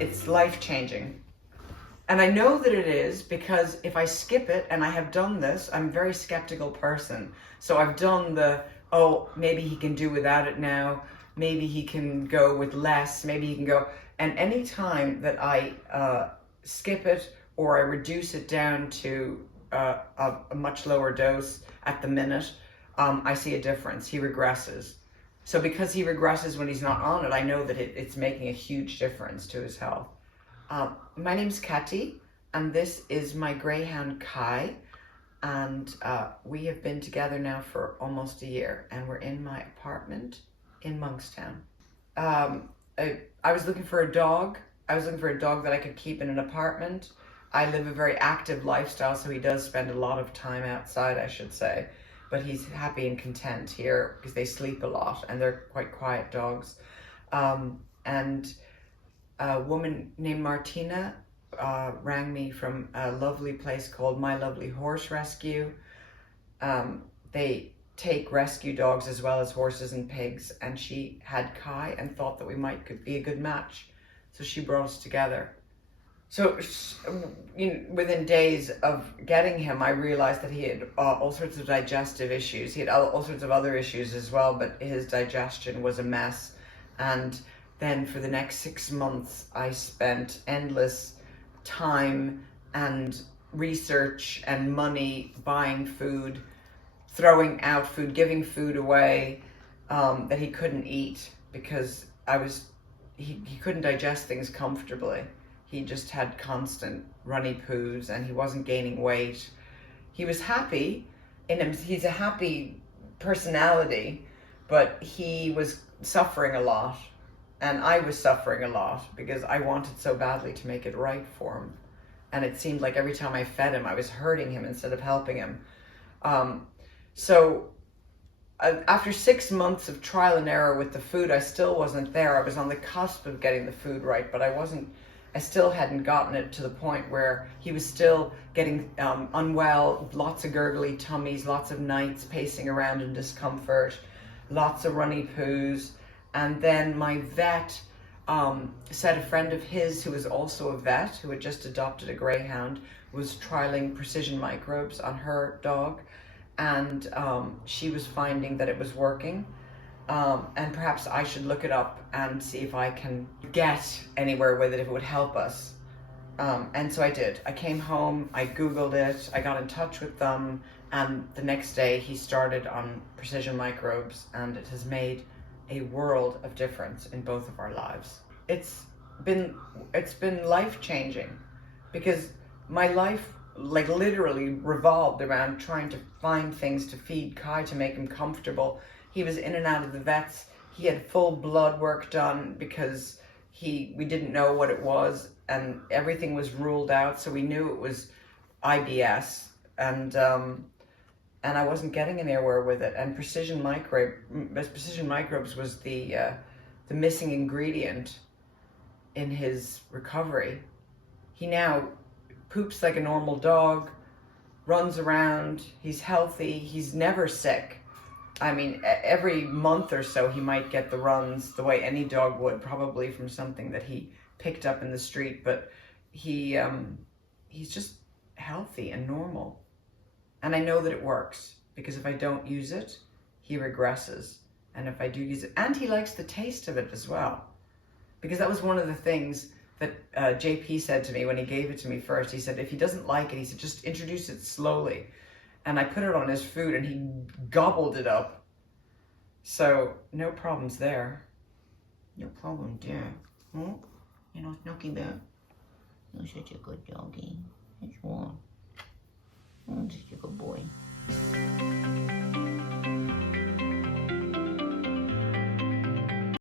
it's life-changing. And I know that it is because if I skip it, and I have done this, I'm a very skeptical person. So I've done the, oh, maybe he can do without it now. Maybe he can go with less. Maybe he can go. And any time that I skip it or I reduce it down to a much lower dose at the minute, I see a difference. He regresses. So because he regresses when he's not on it, I know that it's making a huge difference to his health. My name's Kati, and this is my greyhound Kai, and we have been together now for almost a year, and we're in my apartment in Monkstown. I was looking for a dog. I was looking for a dog that I could keep in an apartment. I live a very active lifestyle, so he does spend a lot of time outside, I should say, but he's happy and content here because they sleep a lot and they're quite quiet dogs. And a woman named Martina rang me from a lovely place called My Lovely Horse Rescue. They take rescue dogs as well as horses and pigs, and she had Kai and thought that we could be a good match. So she brought us together. So within days of getting him, I realized that he had all sorts of digestive issues. He had all sorts of other issues as well, but his digestion was a mess. And then for the next 6 months, I spent endless time and research and money buying food, throwing out food, giving food away that he couldn't eat because he couldn't digest things comfortably. He just had constant runny poos and he wasn't gaining weight. He was happy in him. He's a happy personality, but he was suffering a lot. And I was suffering a lot because I wanted so badly to make it right for him. And it seemed like every time I fed him, I was hurting him instead of helping him. So after 6 months of trial and error with the food, I still wasn't there. I was on the cusp of getting the food right, but I still hadn't gotten it to the point where he was still getting unwell, lots of gurgly tummies, lots of nights pacing around in discomfort, lots of runny poos. And then my vet said a friend of his who was also a vet, who had just adopted a greyhound, was trialing Precision Microbes on her dog. And she was finding that it was working. And perhaps I should look it up and see if I can get anywhere with it, if it would help us. And so I did. I came home, I Googled it, I got in touch with them, and the next day he started on Precision Microbes, and it has made a world of difference in both of our lives. It's been life-changing because my life literally revolved around trying to find things to feed Kai to make him comfortable. He was in and out of the vets. He had full blood work done because we didn't know what it was, and everything was ruled out. So we knew it was IBS, and I wasn't getting anywhere with it. And Precision Microbes was the missing ingredient in his recovery. He now poops like a normal dog, runs around, he's healthy, he's never sick. I mean, every month or so he might get the runs the way any dog would, probably from something that he picked up in the street, but he's just healthy and normal. And I know that it works because if I don't use it, he regresses. And if I do use it, and he likes the taste of it as well. Because that was one of the things that JP said to me when he gave it to me first. He said, if he doesn't like it, he said, just introduce it slowly. And I put it on his food and he gobbled it up. So no problems there. No problem there. Huh? You know, Snooky Bear? You're such a good doggy.